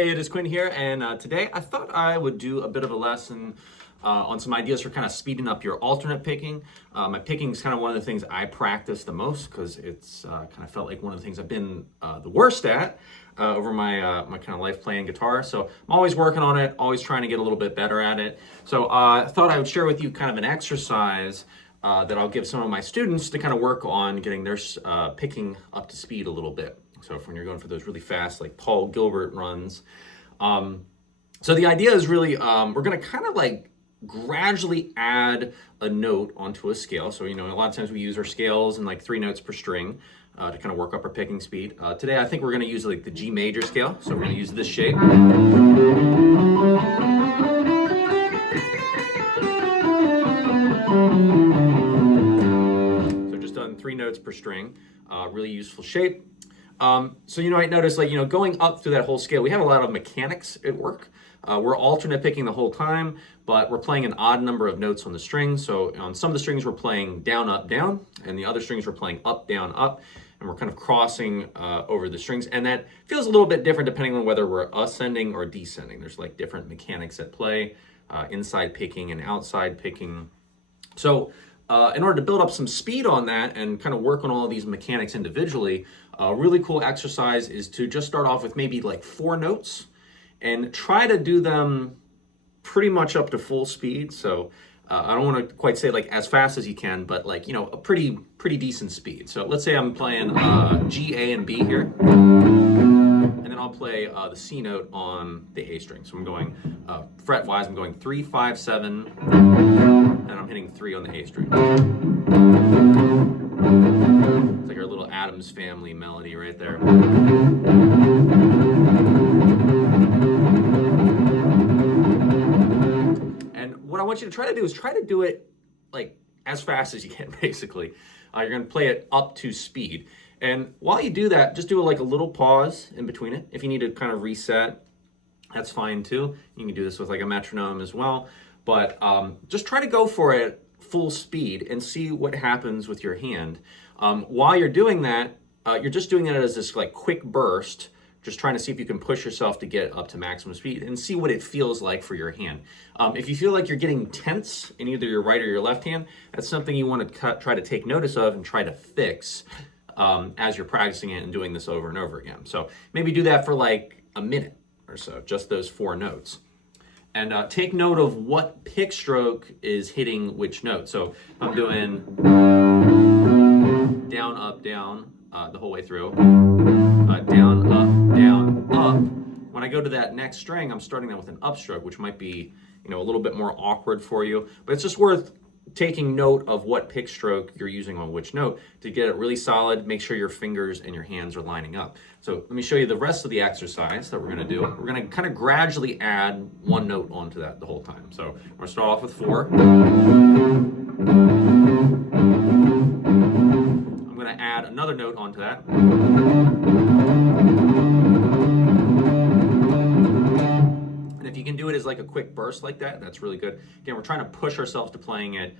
Hey, it is Quinn here, and today I thought I would do a bit of a lesson on some ideas for kind of speeding up your alternate picking. My picking is kind of one of the things I practice the most because it's kind of felt like one of the things I've been the worst at over my my kind of life playing guitar. So I'm always working on it, always trying to get a little bit better at it. So I thought I would share with you kind of an exercise that I'll give some of my students to kind of work on getting their picking up to speed a little bit. So when you're going for those really fast, like Paul Gilbert runs. So the idea is really, we're going to kind of like gradually add a note onto a scale. So, a lot of times we use our scales and like 3 notes per string to kind of work up our picking speed. Today, I think we're going to use like the G major scale. So we're going to use this shape. So just done 3 notes per string, really useful shape. So you might notice, like, going up through that whole scale, we have a lot of mechanics at work. We're alternate picking the whole time, but we're playing an odd number of notes on the strings. So on some of the strings, we're playing down, up, down, and the other strings we're playing up, down, up, and we're kind of crossing over the strings. And that feels a little bit different depending on whether we're ascending or descending. There's like different mechanics at play, inside picking and outside picking. So in order to build up some speed on that and kind of work on all of these mechanics individually, a really cool exercise is to just start off with maybe like 4 notes and try to do them pretty much up to full speed. So I don't want to quite say like as fast as you can, but like, a pretty decent speed. So let's say I'm playing G, A, and B here. And then I'll play the C note on the A string. So I'm going fret-wise, I'm going 3, 5, 7, and I'm hitting 3 on the A string. It's like our little Addams Family melody right there. And what I want you to try to do is try to do it like as fast as you can, basically. You're going to play it up to speed. And while you do that, just do like a little pause in between it. If you need to kind of reset, that's fine too. You can do this with like a metronome as well. But just try to go for it full speed and see what happens with your hand. While you're doing that, you're just doing it as this like quick burst, just trying to see if you can push yourself to get up to maximum speed and see what it feels like for your hand. If you feel like you're getting tense in either your right or your left hand, that's something you want to try to take notice of and try to fix as you're practicing it and doing this over and over again. So maybe do that for like a minute or so, just those 4 notes. And take note of what pick stroke is hitting which note. So I'm doing down, up, down the whole way through. Down, up, down, up. When I go to that next string, I'm starting that with an upstroke, which might be, a little bit more awkward for you. But it's just worth taking note of what pick stroke you're using on which note to get it really solid. Make sure your fingers and your hands are lining up. So let me show you the rest of the exercise that we're going to do. We're going to kind of gradually add 1 note onto that the whole time. So we're going to start off with 4. I'm going to add another note onto that. And if you can do it as like a quick burst like that, that's really good. Again, we're trying to push ourselves to playing it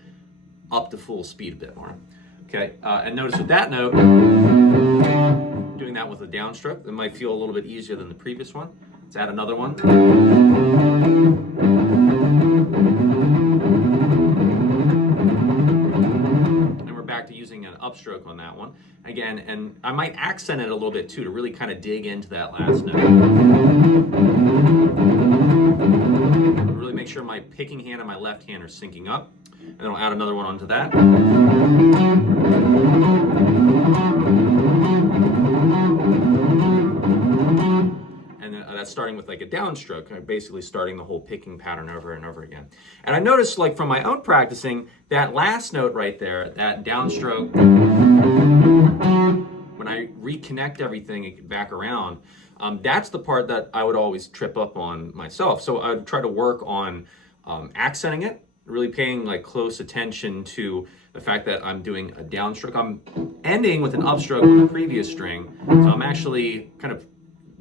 up to full speed a bit more. Okay, and notice with that note, doing that with a downstroke, that might feel a little bit easier than the previous one. Let's add another one. And we're back to using an upstroke on that one. Again, and I might accent it a little bit too to really kind of dig into that last note. Really make sure my picking hand and my left hand are syncing up. And then I'll add another one onto that. And then that's starting with like a downstroke, basically starting the whole picking pattern over and over again. And I noticed, like from my own practicing, that last note right there, that downstroke, when I reconnect everything back around, that's the part that I would always trip up on myself. So I would try to work on accenting it, really paying like close attention to the fact that I'm doing a downstroke. I'm ending with an upstroke on the previous string. So I'm actually kind of,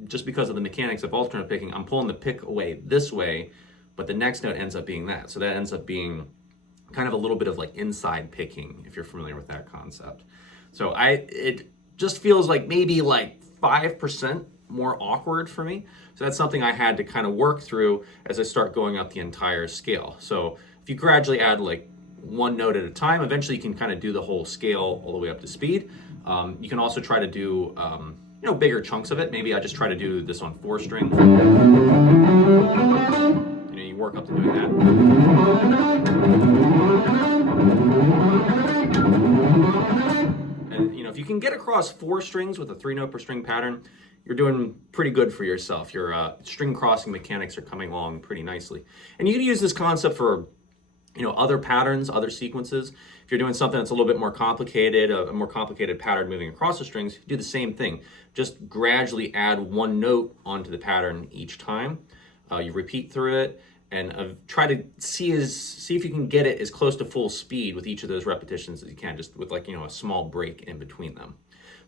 just because of the mechanics of alternate picking, I'm pulling the pick away this way, but the next note ends up being that. So that ends up being kind of a little bit of like inside picking, if you're familiar with that concept. So it just feels like maybe like 5% more awkward for me. So that's something I had to kind of work through as I start going up the entire scale. So if you gradually add like one note at a time, eventually you can kind of do the whole scale all the way up to speed. You can also try to do bigger chunks of it. Maybe I just try to do this on 4 strings. You work up to doing that. And if you can get across 4 strings with a 3-note per string pattern, you're doing pretty good for yourself. Your string crossing mechanics are coming along pretty nicely. And you can use this concept for other patterns, other sequences. If you're doing something that's a little bit more complicated, a more complicated pattern moving across the strings, do the same thing. Just gradually add 1 note onto the pattern each time. You repeat through it and try to see if you can get it as close to full speed with each of those repetitions as you can, just with a small break in between them.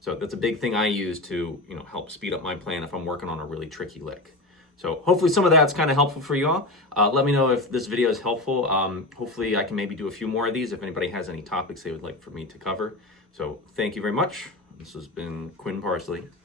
So that's a big thing I use to help speed up my playing if I'm working on a really tricky lick. So hopefully some of that's kind of helpful for you all. Let me know if this video is helpful. Hopefully I can maybe do a few more of these if anybody has any topics they would like for me to cover. So thank you very much. This has been Quinn Parsley.